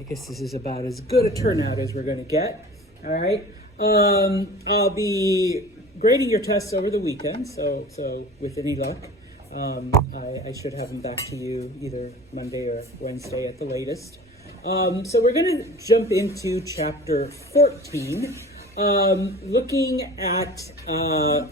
I guess this is about as good a turnout as we're going to get. All right. I'll be grading your tests over the weekend, so with any luck, I should have them back to you either Monday or Wednesday at the latest. So we're going to jump into chapter 14, looking at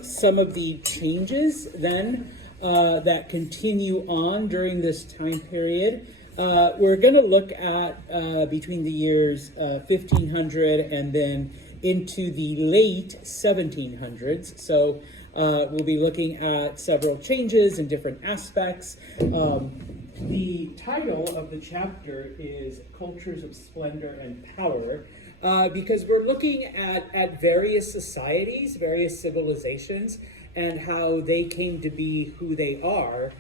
some of the changes then that continue on during this time period. We're going to look at between the years 1500 and then into the late 1700s. So we'll be looking at several changes in different aspects. The title of the chapter is Cultures of Splendor and Power, because we're looking at various societies, various civilizations, and how they came to be who they are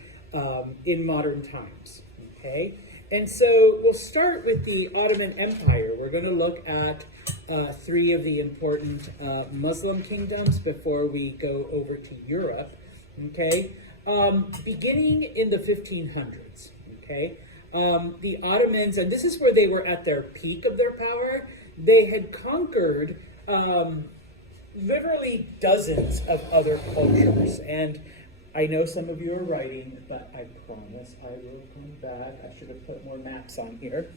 in modern times. Okay? And so we'll start with the Ottoman Empire. We're going to look at three of the important Muslim kingdoms before we go over to Europe. Okay? Beginning in the 1500s. Okay? The Ottomans, and this is where they were at their peak of their power, they had conquered literally dozens of other cultures. And I know some of you are writing, but I promise I will come back. I should have put more maps on here.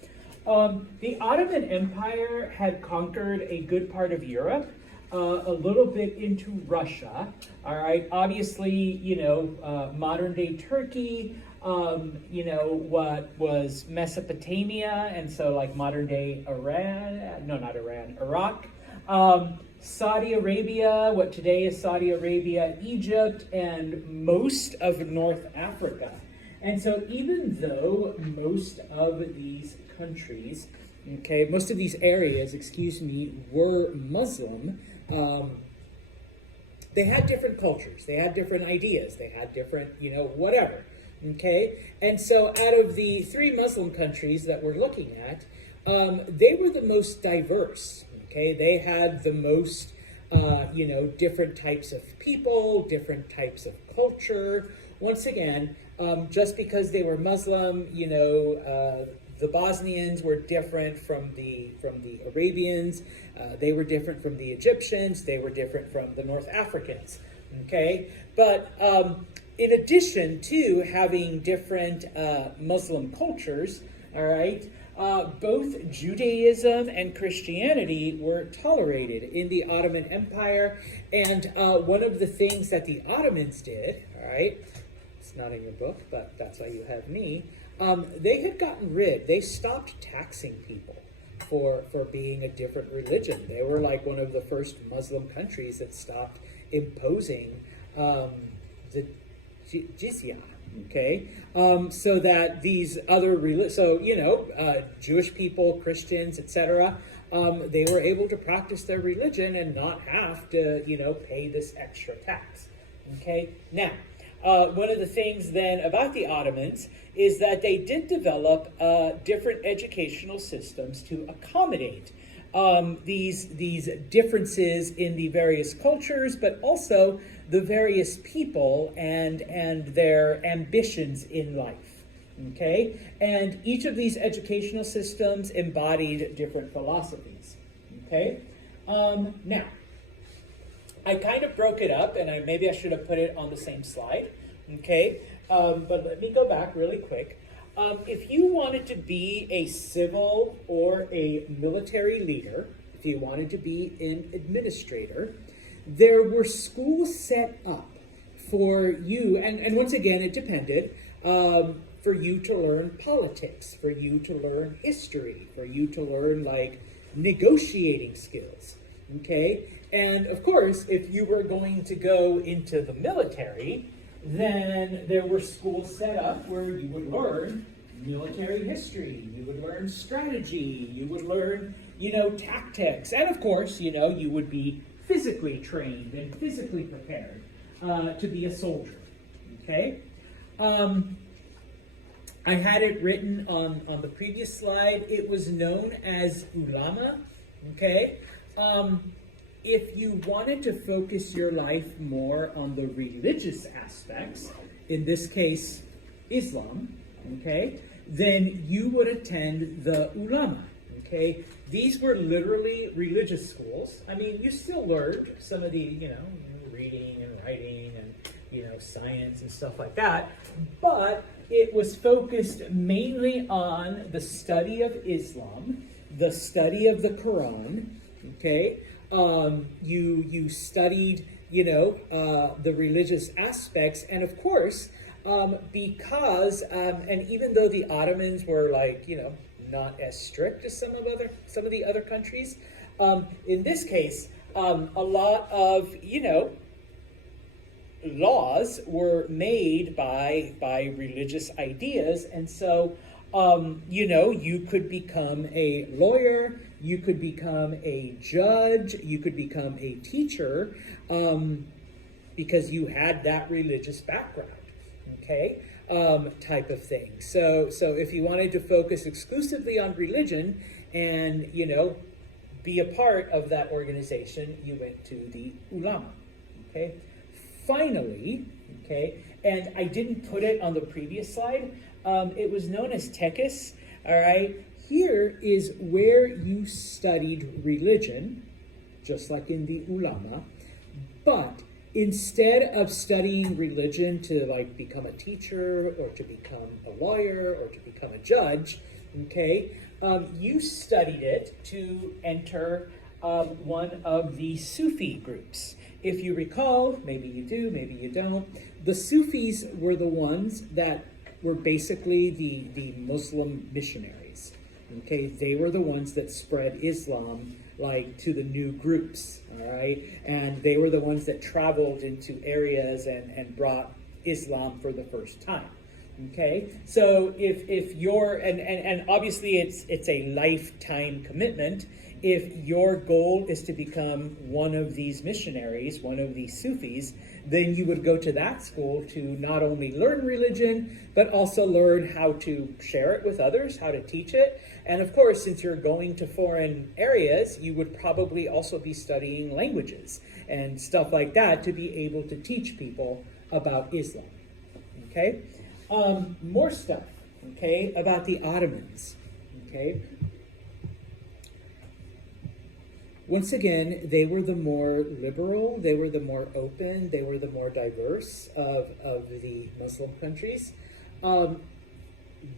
The Ottoman Empire had conquered a good part of Europe, a little bit into Russia. All right, obviously, you know, modern day Turkey, you know, what was Mesopotamia, and so like modern day Iran, no, not Iran, Iraq. Saudi Arabia, what today is Saudi Arabia, Egypt, and most of North Africa. And so even though most of these countries, okay, most of these areas, excuse me, were Muslim, they had different cultures, they had different ideas, they had different, you know, whatever, okay? And so out of the three Muslim countries that we're looking at, they were the most diverse. Okay, they had the most, you know, different types of people, different types of culture. Once again, just because they were Muslim, you know, the Bosnians were different from the Arabians. They were different from the Egyptians. They were different from the North Africans. Okay, but in addition to having different Muslim cultures, all right. Both Judaism and Christianity were tolerated in the Ottoman Empire, and one of the things that the Ottomans did, all right, it's not in your book, but that's why you have me, they had they stopped taxing people for being a different religion. They were like one of the first Muslim countries that stopped imposing the jizya. Okay, so that these other Jewish people, Christians, etc., they were able to practice their religion and not have to, you know, pay this extra tax. Okay, now, one of the things then about the Ottomans is that they did develop different educational systems to accommodate these differences in the various cultures, but also the various people and their ambitions in life. Okay, and each of these educational systems embodied different philosophies. Okay, now I kind of broke it up, and maybe I should have put it on the same slide. Okay, but let me go back really quick. If you wanted to be a civil or a military leader, if you wanted to be an administrator, there were schools set up for you, and once again, it depended, for you to learn politics, for you to learn history, for you to learn, like, negotiating skills, okay? And, of course, if you were going to go into the military, then there were schools set up where you would learn military history, you would learn strategy, you would learn, you know, tactics, and, of course, you know, you would be physically trained and physically prepared to be a soldier, okay? I had it written on the previous slide. It was known as ulama, okay? If you wanted to focus your life more on the religious aspects, in this case, Islam, okay, then you would attend the ulama, Okay, these were literally religious schools. I mean, you still learned some of the, reading and writing and, science and stuff like that, but it was focused mainly on the study of Islam, the study of the Quran. Okay, you studied, the religious aspects, and of course, because and even though the Ottomans were like, not as strict as some of the other countries, in this case, a lot of laws were made by religious ideas, and so you could become a lawyer, you could become a judge, you could become a teacher, because you had that religious background. Okay, type of thing. So if you wanted to focus exclusively on religion and be a part of that organization, you went to the ulama. Okay. Finally, okay, and I didn't put it on the previous slide. It was known as tekes. All right. Here is where you studied religion, just like in the ulama, but instead of studying religion to like become a teacher or to become a lawyer or to become a judge, okay, you studied it to enter one of the Sufi groups. If you recall, maybe you do, maybe you don't, the Sufis were the ones that were basically the Muslim missionaries. Okay, they were the ones that spread Islam like to the new groups, all right? And they were the ones that traveled into areas and brought Islam for the first time. Okay, so if you're and obviously it's a lifetime commitment. If your goal is to become one of these missionaries, one of these Sufis, then you would go to that school to not only learn religion, but also learn how to share it with others, how to teach it. And of course, since you're going to foreign areas, you would probably also be studying languages and stuff like that to be able to teach people about Islam. Okay? More stuff, okay, about the Ottomans. Okay? Once again, they were the more liberal, they were the more open, they were the more diverse of the Muslim countries.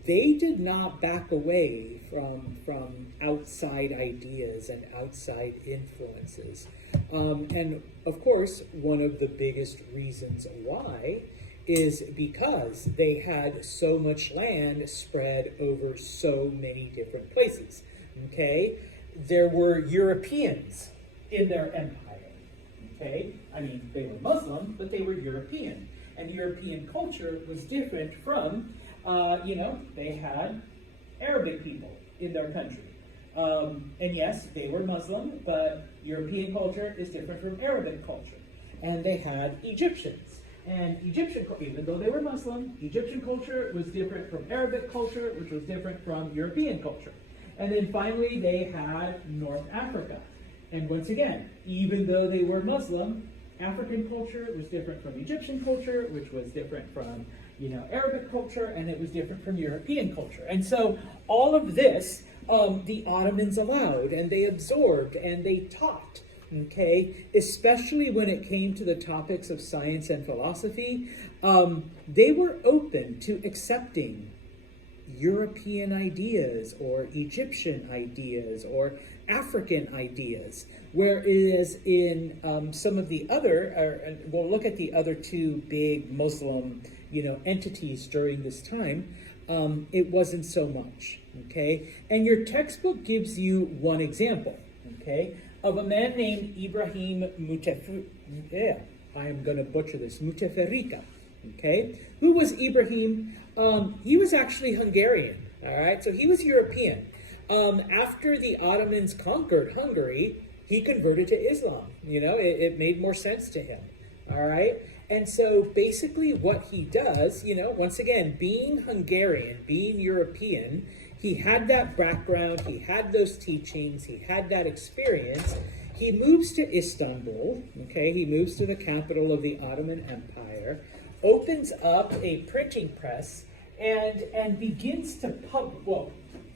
They did not back away from outside ideas and outside influences. And of course, one of the biggest reasons why is because they had so much land spread over so many different places. Okay? There were Europeans in their empire, okay? I mean, they were Muslim, but they were European. And European culture was different from, they had Arabic people in their country. And yes, they were Muslim, but European culture is different from Arabic culture. And they had Egyptians. And even though they were Muslim, Egyptian culture was different from Arabic culture, which was different from European culture. And then finally, they had North Africa. And once again, even though they were Muslim, African culture was different from Egyptian culture, which was different from, Arabic culture, and it was different from European culture. And so all of this, the Ottomans allowed, and they absorbed, and they taught, okay? Especially when it came to the topics of science and philosophy, they were open to accepting European ideas or Egyptian ideas or African ideas, whereas in some of the other, we'll look at the other two big Muslim, entities during this time, it wasn't so much, okay? And your textbook gives you one example, okay, of a man named Ibrahim I am going to butcher this, Mutafarrika, okay? Who was Ibrahim? He was actually Hungarian, all right? So he was European. After the Ottomans conquered Hungary, he converted to Islam. It made more sense to him, all right? And so basically what he does, once again, being Hungarian, being European, he had that background, he had those teachings, he had that experience. He moves to Istanbul, okay? He moves to the capital of the Ottoman Empire, opens up a printing press, and begins to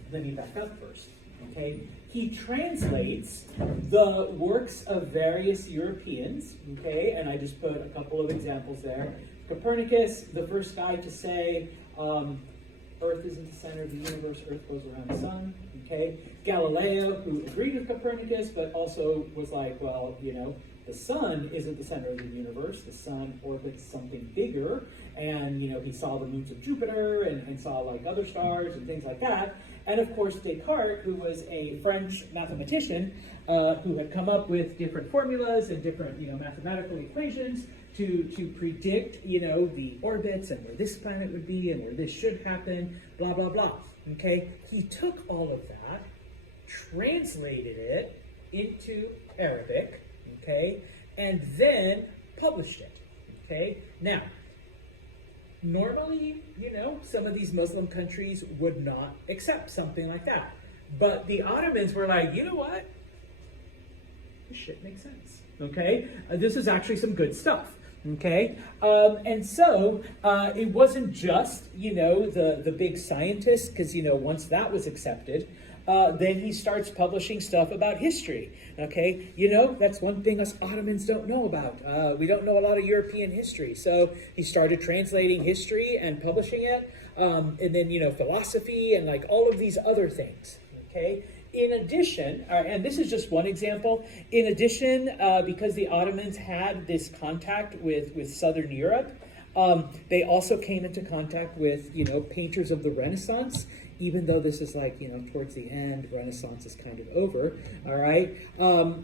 let me back up first, Okay, he translates the works of various Europeans. Okay, and I just put a couple of examples there. Copernicus, the first guy to say Earth isn't the center of the universe, Earth goes around the sun. Okay, Galileo, who agreed with Copernicus, but also was like, well, you know, the sun isn't the center of the universe. The sun orbits something bigger, and you know, he saw the moons of Jupiter and saw like other stars and things like that. And of course, Descartes, who was a French mathematician, who had come up with different formulas and different, you know, mathematical equations to predict, you know, the orbits and where this planet would be and where this should happen, blah, blah, blah. Okay, he took all of that, translated it into Arabic, okay, and then published it. Okay, now, normally, you know, some of these Muslim countries would not accept something like that. But the Ottomans were like, you know what? This shit makes sense. Okay? This is actually some good stuff. Okay? And so it wasn't just, you know, the big scientists, because, you know, once that was accepted, then he starts publishing stuff about history. Okay, you know, that's one thing us Ottomans don't know about. We don't know a lot of European history. So he started translating history and publishing it. And then, you know, philosophy and like all of these other things. Okay, in addition, and this is just one example, in addition, because the Ottomans had this contact with Southern Europe, they also came into contact with, you know, painters of the Renaissance. Even though this is like, you know, towards the end, Renaissance is kind of over, all right?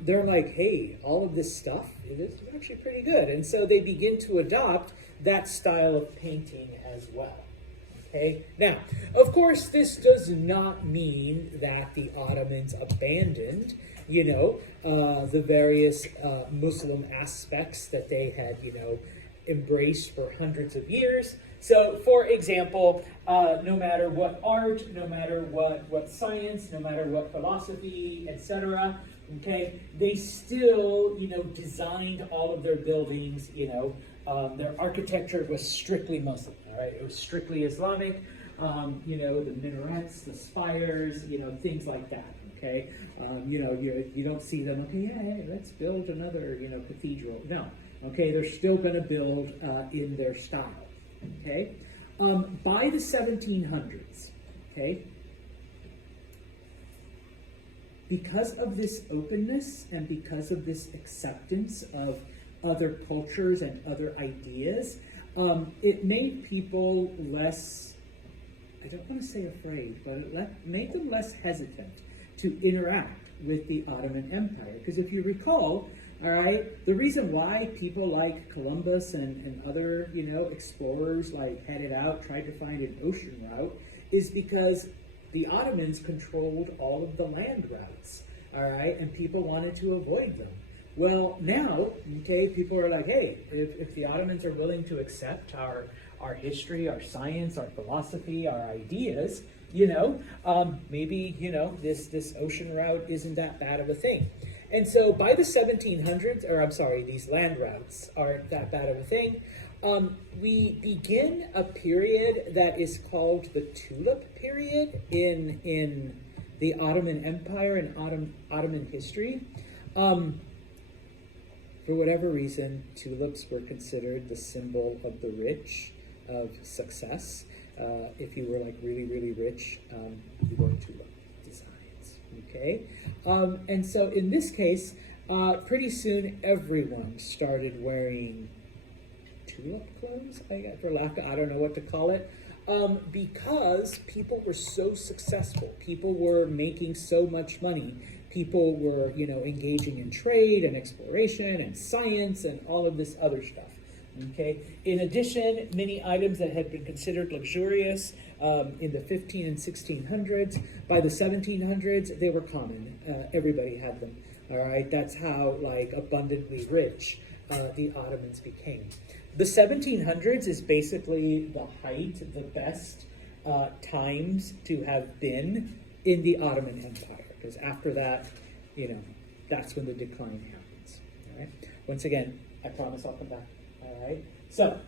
They're like, hey, all of this stuff, it is actually pretty good. And so they begin to adopt that style of painting as well, okay? Now, of course, this does not mean that the Ottomans abandoned, you know, the various Muslim aspects that they had, you know, embraced for hundreds of years. So, for example, no matter what art, no matter what science, no matter what philosophy, etc., okay, they still, you know, designed all of their buildings, you know, their architecture was strictly Muslim, all right? It was strictly Islamic, you know, the minarets, the spires, you know, things like that, okay? You know, you don't see them, okay, yeah, hey, let's build another, you know, cathedral. No, okay, they're still going to build in their style. Okay, by the 1700s, okay, because of this openness and because of this acceptance of other cultures and other ideas, it made people less, I don't want to say afraid, but it made them less hesitant to interact with the Ottoman Empire. Because if you recall, all right, the reason why people like Columbus and other, you know, explorers like headed out, tried to find an ocean route, is because the Ottomans controlled all of the land routes, all right, and people wanted to avoid them. Well, now, okay, people are like, hey, if the Ottomans are willing to accept our history, our science, our philosophy, our ideas, you know, maybe, you know, this ocean route isn't that bad of a thing. And so by the 1700s, or I'm sorry, these land routes aren't that bad of a thing. We begin a period that is called the Tulip period in the Ottoman Empire and Ottoman history. For whatever reason, tulips were considered the symbol of the rich, of success. If you were like really, really rich, you wore tulip designs. Okay, and so in this case, pretty soon everyone started wearing tulip clothes. I don't know what to call it, because people were so successful. People were making so much money. People were, you know, engaging in trade and exploration and science and all of this other stuff. Okay. In addition, many items that had been considered luxurious in the 15 and 1600s, by the 1700s, they were common. Everybody had them. All right. That's how like abundantly rich the Ottomans became. The 1700s is basically the height, the best times to have been in the Ottoman Empire, because after that, you know, that's when the decline happens. All right. Once again, I promise I'll come back. All right. So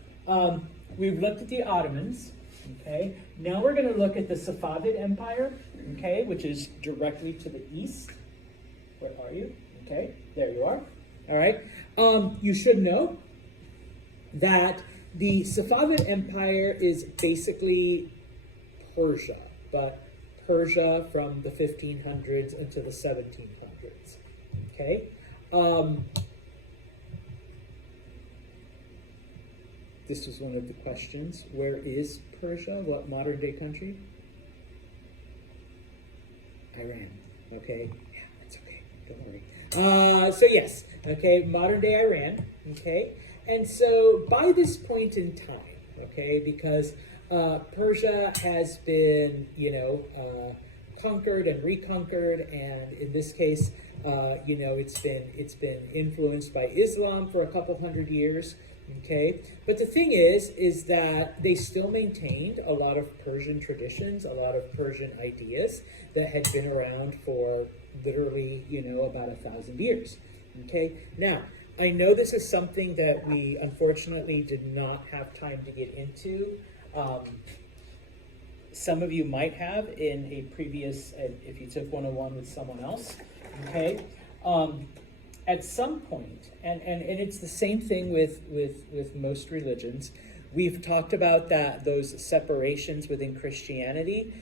we've looked at the Ottomans. Okay, now we're going to look at the Safavid Empire, okay, which is directly to the east. Where are you? Okay, there you are. All right. You should know that the Safavid Empire is basically Persia, but Persia from the 1500s into the 1700s. Okay. This was one of the questions. Where is Persia? What modern day country? Iran. Okay. Yeah, that's okay. Don't worry. So yes. Okay. Modern day Iran. Okay. And so by this point in time, okay, because Persia has been, conquered and reconquered, and in this case, it's been influenced by Islam for a couple hundred years. Okay, but the thing is that they still maintained a lot of Persian traditions, a lot of Persian ideas that had been around for literally, about 1,000 years. Okay, now I know this is something that we unfortunately did not have time to get into. Some of you might have in a previous, if you took 101 with someone else. Okay. At some point, and it's the same thing with most religions, we've talked about those separations within Christianity.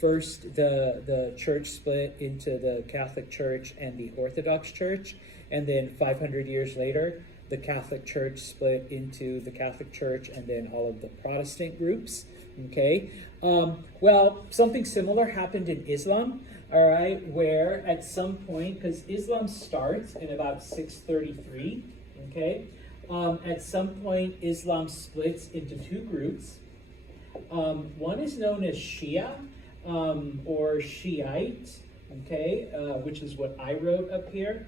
First, the church split into the Catholic Church and the Orthodox Church, and then 500 years later, the Catholic Church split into the Catholic Church and then all of the Protestant groups. Okay, well, something similar happened in Islam. All right, where at some point, because Islam starts in about 633, okay, at some point Islam splits into two groups. One is known as Shia or Shiite, okay, which is what I wrote up here,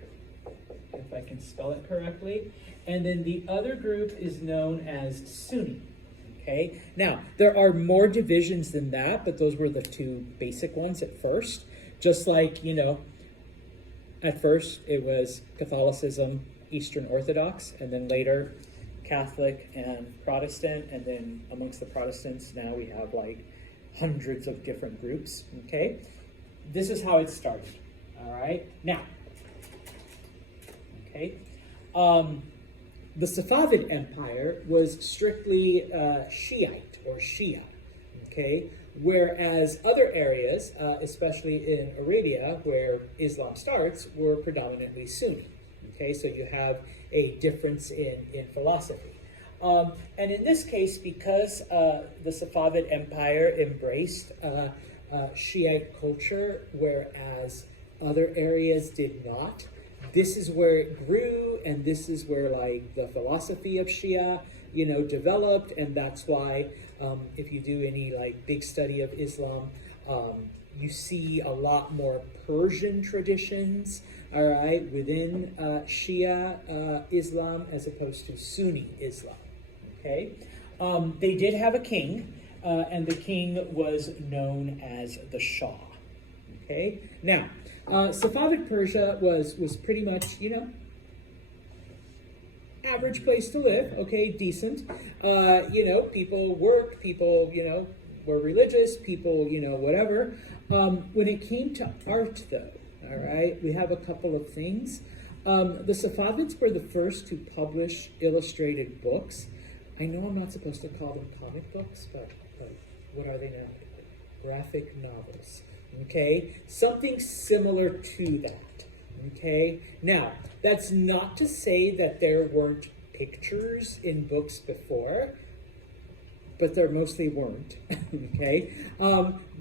if I can spell it correctly. And then the other group is known as Sunni. Okay, now there are more divisions than that, but those were the two basic ones at first. Just like, at first it was Catholicism, Eastern Orthodox, and then later Catholic and Protestant, and then amongst the Protestants now we have like hundreds of different groups, okay? This is how it started, all right? Now, okay, the Safavid Empire was strictly Shiite or Shia, okay? Whereas other areas, especially in Arabia, where Islam starts, were predominantly Sunni. Okay, so you have a difference in philosophy. And in this case, because the Safavid Empire embraced Shiite culture, whereas other areas did not, this is where it grew, and this is where like the philosophy of Shia, developed, and that's why if you do any like big study of Islam, you see a lot more Persian traditions, all right, within Shia Islam as opposed to Sunni Islam, okay? They did have a king, and the king was known as the Shah, okay? Now, Safavid Persia was pretty much, average place to live, okay, decent. People worked, people, were religious, people, whatever. When it came to art, though, all right, we have a couple of things. The Safavids were the first to publish illustrated books. I know I'm not supposed to call them comic books, but what are they now? Graphic novels, okay? Something similar to that. Okay, now that's not to say that there weren't pictures in books before, but there mostly weren't. Okay,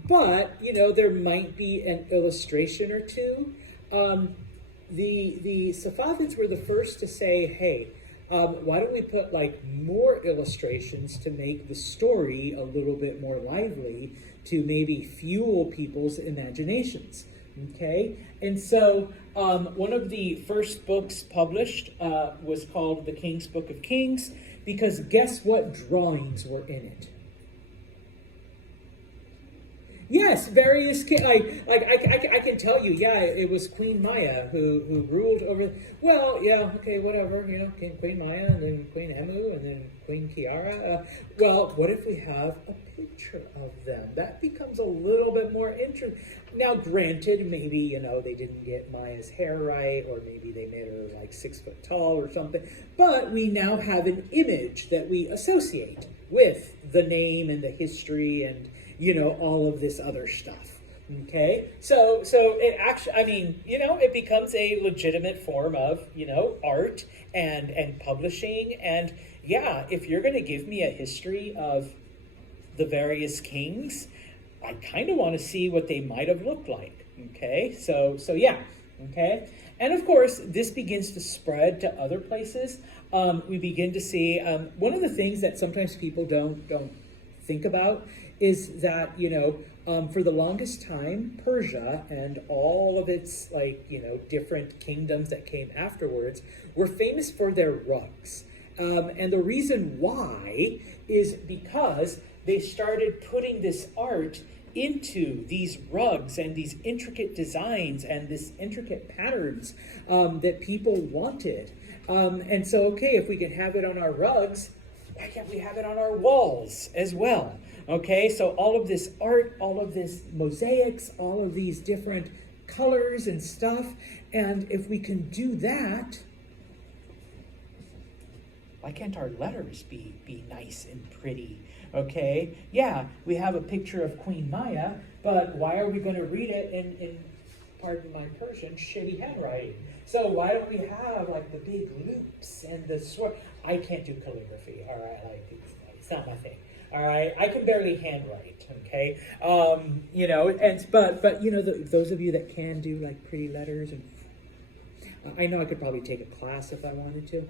but there might be an illustration or two. The Safavids were the first to say, hey, why don't we put like more illustrations to make the story a little bit more lively, to maybe fuel people's imaginations. Okay, and so one of the first books published was called The King's Book of Kings, because guess what drawings were in it? Yes, various I can tell you, yeah, it was Queen Maya who ruled over. Well, yeah, okay, whatever, Queen Maya and then Queen Emu and then Queen Kiara. Well, what if we have a picture of them? That becomes a little bit more interesting. Now, granted, maybe they didn't get Maya's hair right, or maybe they made her like 6 foot tall or something. But we now have an image that we associate with the name and the history and all of this other stuff. Okay, so it actually, it becomes a legitimate form of art and publishing. And yeah, if you're going to give me a history of the various kings, I kind of want to see what they might have looked like. Okay, so yeah. Okay, and of course this begins to spread to other places. We begin to see one of the things that sometimes people don't think about is that for the longest time, Persia and all of its different kingdoms that came afterwards were famous for their rugs. And the reason why is because they started putting this art into these rugs and these intricate designs and this intricate patterns that people wanted. And so, okay, if we can have it on our rugs, why can't we have it on our walls as well? Okay, so all of this art, all of this mosaics, all of these different colors and stuff, and if we can do that, why can't our letters be nice and pretty? Okay, yeah, we have a picture of Queen Maya, but why are we going to read it in pardon my Persian, shitty handwriting? So why don't we have like the big loops and the sword? I can't do calligraphy, all right? It's not my thing. All right, I can barely handwrite. Okay, but those of you that can do like pretty letters, and I know I could probably take a class if I wanted to.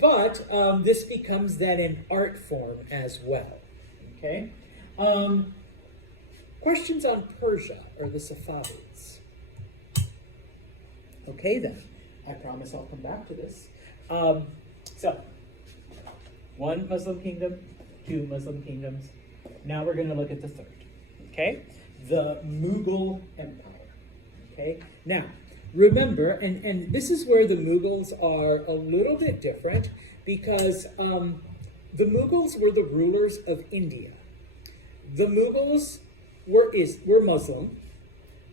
But this becomes then an art form as well. Okay, questions on Persia or the Safavids? Okay, then I promise I'll come back to this. So, one Muslim kingdom. 2 Muslim kingdoms. Now we're going to look at the third. Okay? The Mughal Empire. Okay? Now, remember, and this is where the Mughals are a little bit different because the Mughals were the rulers of India. The Mughals were Muslim.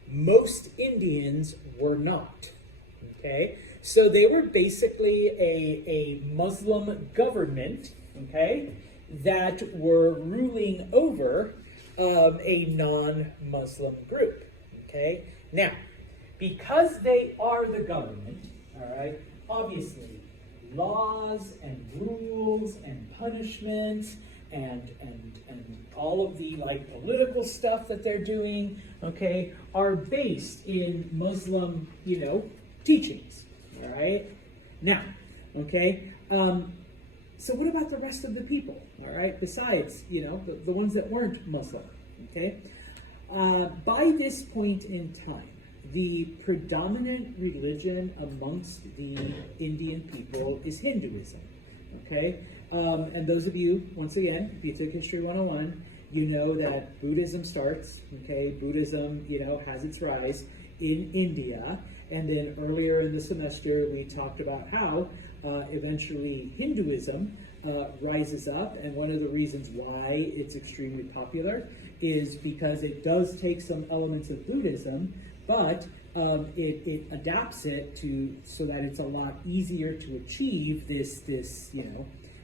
Most Indians were not. Okay? So they were basically a Muslim government, okay, that were ruling over a non-Muslim group, okay? Now, because they are the government, all right, obviously laws and rules and punishments and all of the political stuff that they're doing, okay, are based in Muslim, teachings, all right? Now, okay, so what about the rest of the people, all right, besides, the ones that weren't Muslim, okay? By this point in time, the predominant religion amongst the Indian people is Hinduism, okay? And those of you, once again, if you took History 101, you know that Buddhism starts, okay? Buddhism, has its rise in India. And then earlier in the semester, we talked about how eventually Hinduism rises up. And one of the reasons why it's extremely popular is because it does take some elements of Buddhism, but it adapts it so that it's a lot easier to achieve this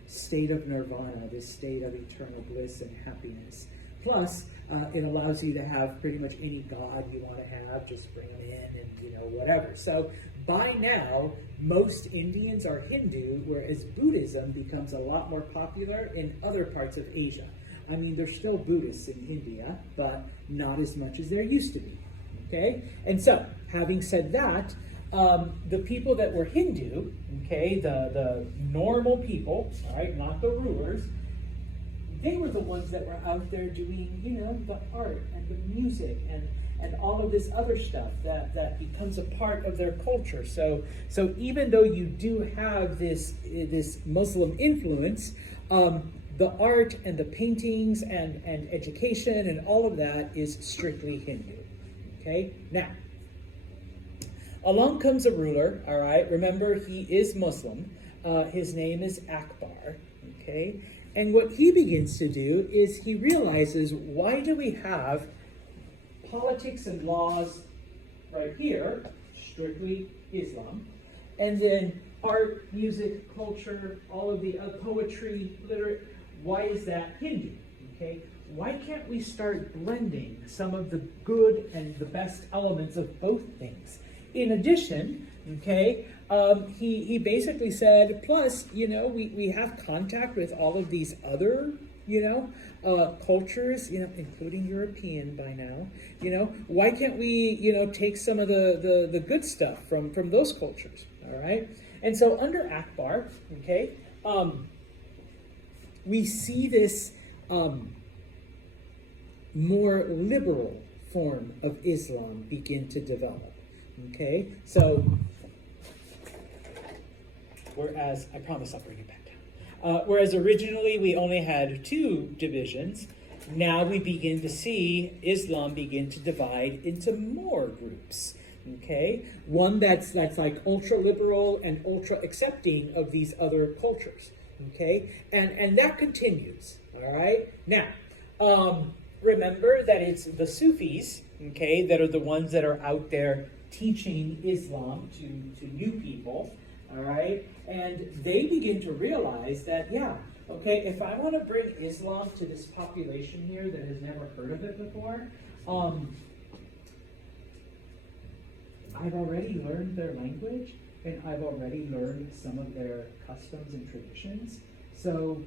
state of nirvana, this state of eternal bliss and happiness. Plus, it allows you to have pretty much any god you want to have, just bring them in and, whatever. So by now, most Indians are Hindu, whereas Buddhism becomes a lot more popular in other parts of Asia. I mean, there's still Buddhists in India, but not as much as there used to be, okay? And so, having said that, the people that were Hindu, okay, the normal people, all right, not the rulers, they were the ones that were out there doing, the art and the music and all of this other stuff that becomes a part of their culture. So even though you do have this Muslim influence, the art and the paintings and education and all of that is strictly Hindu. Okay, now, along comes a ruler, all right? Remember, he is Muslim. His name is Akbar, okay? And what he begins to do is he realizes, why do we have politics and laws right here, strictly Islam, and then art, music, culture, all of the poetry, literature, why is that Hindu, okay? Why can't we start blending some of the good and the best elements of both things? In addition, okay, he basically said, plus, you know, we have contact with all of these other, you know, cultures, you know, including European by now, you know, why can't we, you know, take some of the good stuff from those cultures, all right? And so under Akbar, okay, we see this more liberal form of Islam begin to develop, okay? So, whereas, I promise I'll bring it back down. Whereas originally we only had 2 divisions, now we begin to see Islam begin to divide into more groups, okay? One that's like ultra-liberal and ultra-accepting of these other cultures, okay? And that continues, all right? Now, remember that it's the Sufis, okay, that are the ones that are out there teaching Islam to new people, all right? And they begin to realize that, yeah, okay, if I want to bring Islam to this population here that has never heard of it before, I've already learned their language, and I've already learned some of their customs and traditions. So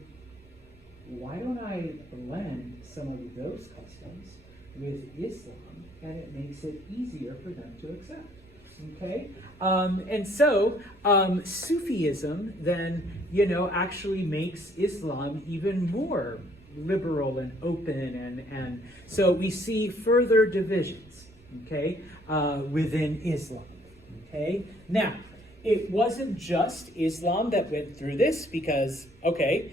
why don't I blend some of those customs with Islam, and it makes it easier for them to accept, okay? And so Sufism then, you know, actually makes Islam even more liberal and open, and so we see further divisions, okay, within Islam, okay? Now, it wasn't just Islam that went through this because, okay,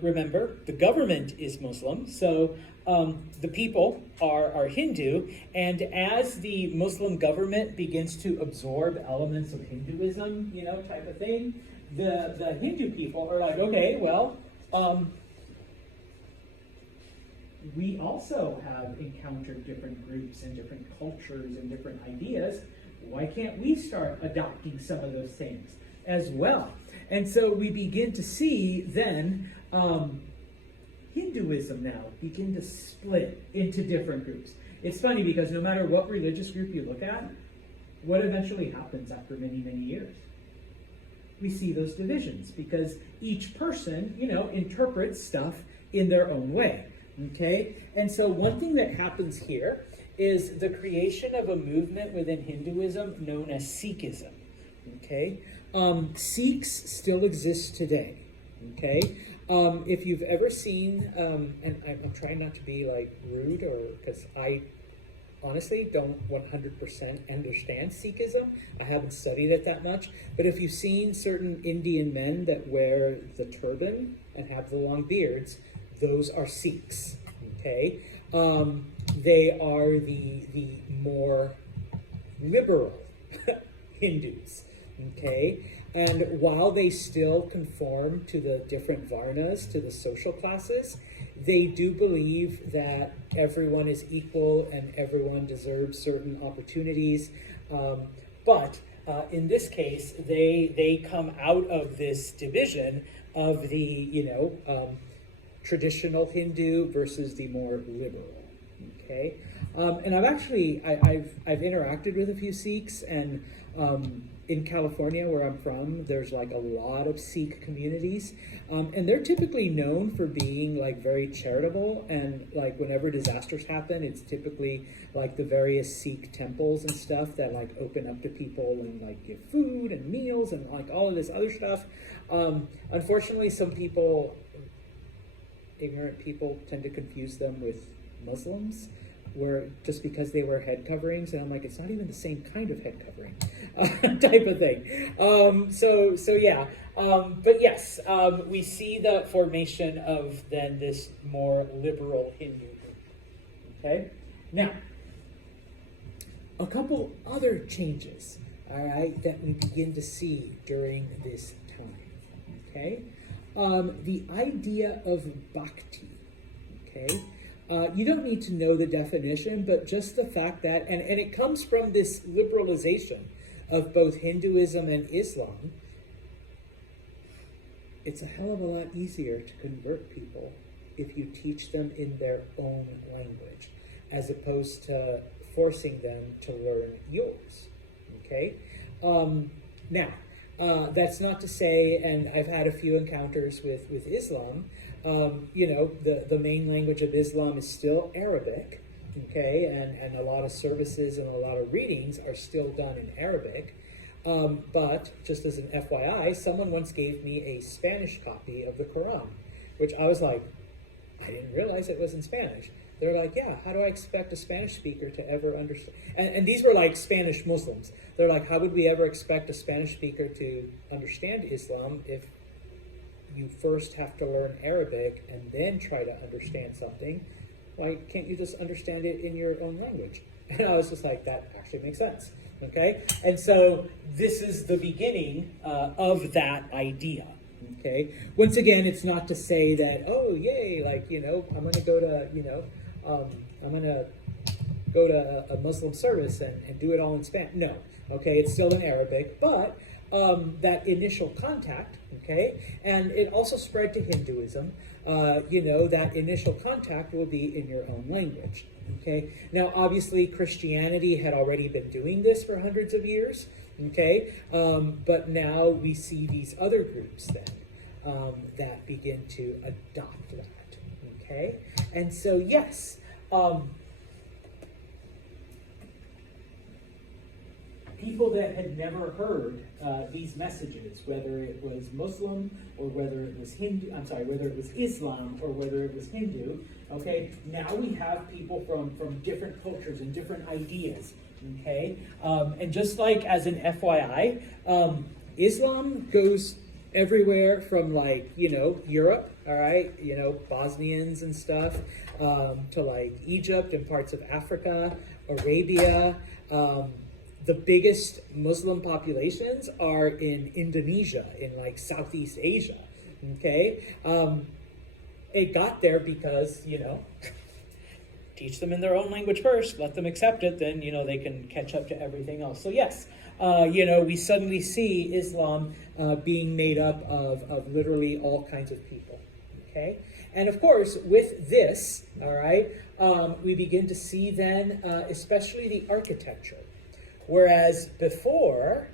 remember, the government is Muslim, so the people are Hindu, and as the Muslim government begins to absorb elements of Hinduism, you know, type of thing, the Hindu people are like, okay, well, we also have encountered different groups and different cultures and different ideas. Why can't we start adopting some of those things as well? And so we begin to see then Hinduism now begin to split into different groups. It's funny because no matter what religious group you look at, what eventually happens after many, many years? We see those divisions because each person, you know, interprets stuff in their own way, okay? And so one thing that happens here is the creation of a movement within Hinduism known as Sikhism, okay? Sikhs still exist today, okay? If you've ever seen, and I'm trying not to be like rude or because I honestly don't 100% understand Sikhism. I haven't studied it that much. But if you've seen certain Indian men that wear the turban and have the long beards, those are Sikhs, okay? They are the more liberal Hindus, okay? And while they still conform to the different varnas, to the social classes, they do believe that everyone is equal and everyone deserves certain opportunities. But in this case, they come out of this division of the, you know, traditional Hindu versus the more liberal, okay? And I've interacted with a few Sikhs, and in California, where I'm from, there's like a lot of Sikh communities, and they're typically known for being like very charitable, and like whenever disasters happen, it's typically like the various Sikh temples and stuff that like open up to people and like give food and meals and like all of this other stuff. Unfortunately, some people, ignorant people, tend to confuse them with Muslims. were just because they were head coverings, and I'm like, it's not even the same kind of head covering, type of thing. So yeah, but yes, we see the formation of then this more liberal Hindu group. Okay, now a couple other changes, all right, that we begin to see during this time. Okay, the idea of bhakti. Okay. You don't need to know the definition, but just the fact that, and it comes from this liberalization of both Hinduism and Islam, it's a hell of a lot easier to convert people if you teach them in their own language, as opposed to forcing them to learn yours. Okay? Now, that's not to say, and I've had a few encounters with Islam. The main language of Islam is still Arabic, okay, and a lot of services and a lot of readings are still done in Arabic. But just as an FYI, someone once gave me a Spanish copy of the Quran, which I was like, I didn't realize it was in Spanish. They're like, yeah, how do I expect a Spanish speaker to ever understand? And these were like Spanish Muslims. They're like, how would we ever expect a Spanish speaker to understand Islam if you first have to learn Arabic and then try to understand something? Why can't you just understand it in your own language? And I was just like, that actually makes sense. Okay? And so this is the beginning of that idea. Okay? Once again, it's not to say that, oh, yay, like, I'm going to go to, I'm going to go to a Muslim service and do it all in Spanish. No. Okay? It's still in Arabic, but that initial contact, okay, and it also spread to Hinduism, that initial contact will be in your own language, okay. Now, obviously, Christianity had already been doing this for hundreds of years, okay, but now we see these other groups then that begin to adopt that, okay, and so, yes, people that had never heard these messages, whether it was Muslim or whether it was whether it was Islam or whether it was Hindu, okay, now we have people from different cultures and different ideas, okay, and just like as an FYI, Islam goes everywhere from Europe, all right, Bosnians and stuff, to like Egypt and parts of Africa, Arabia. The biggest Muslim populations are in Indonesia, in like Southeast Asia, okay? It got there because, teach them in their own language first, let them accept it, then, they can catch up to everything else. So yes, we suddenly see Islam being made up of literally all kinds of people, okay? And of course, with this, all right, we begin to see then, especially the architecture. Whereas before,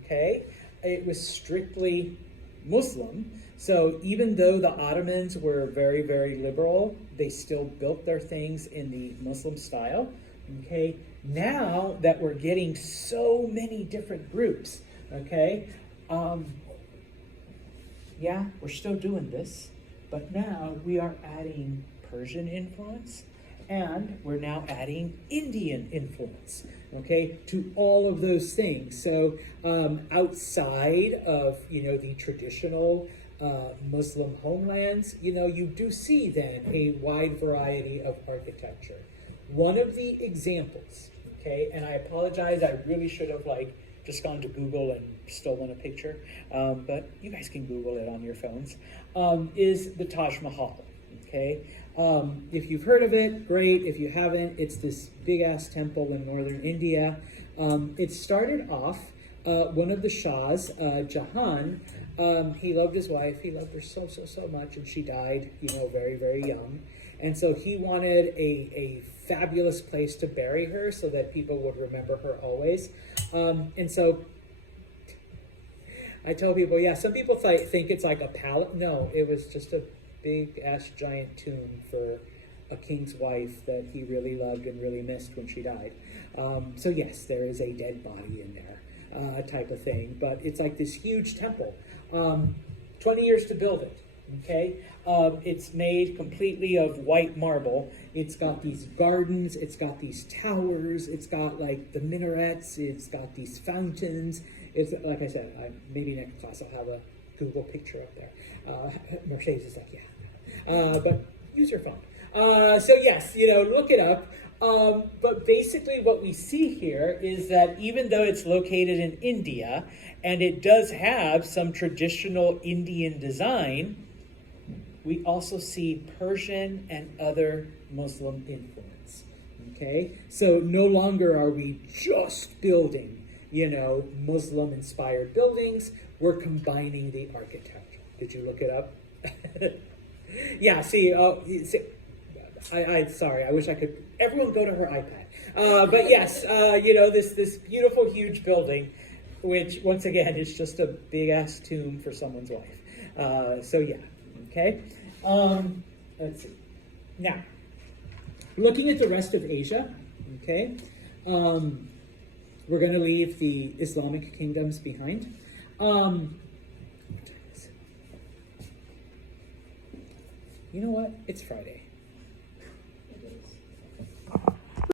okay, it was strictly Muslim. So even though the Ottomans were very, very liberal, they still built their things in the Muslim style. Okay, now that we're getting so many different groups, okay, yeah, we're still doing this, but now we are adding Persian influence, and we're now adding Indian influence, okay, to all of those things. So outside of, the traditional Muslim homelands, you do see then a wide variety of architecture. One of the examples, okay, and I apologize, I really should have just gone to Google and stolen a picture, but you guys can Google it on your phones, is the Taj Mahal, okay? If you've heard of it, great. If you haven't, it's this big-ass temple in northern India. It started off, one of the Shahs, Jahan, he loved his wife. He loved her so, so, so much, and she died, very, very young. And so he wanted a fabulous place to bury her so that people would remember her always. And so I tell people, yeah, some people think it's like a palace. No, it was just a big-ass giant tomb for a king's wife that he really loved and really missed when she died. So yes, there is a dead body in there, type of thing. But it's like this huge temple. 20 years to build it. Okay, it's made completely of white marble. It's got these gardens, it's got these towers, it's got like the minarets, it's got these fountains. It's like I said, maybe next class I'll have a Google picture up there. Mercedes is like, yeah, but use your phone. So yes, look it up. But basically what we see here is that even though it's located in India and it does have some traditional Indian design, we also see Persian and other Muslim influence. Okay, so no longer are we just building, Muslim-inspired buildings. We're combining the architecture. Did you look it up? Yeah. See, sorry. I wish I could. Everyone go to her iPad. But yes, this beautiful, huge building, which once again is just a big ass tomb for someone's wife. So yeah. Okay, let's see. Now, looking at the rest of Asia, okay, we're going to leave the Islamic kingdoms behind. You know what? It's Friday.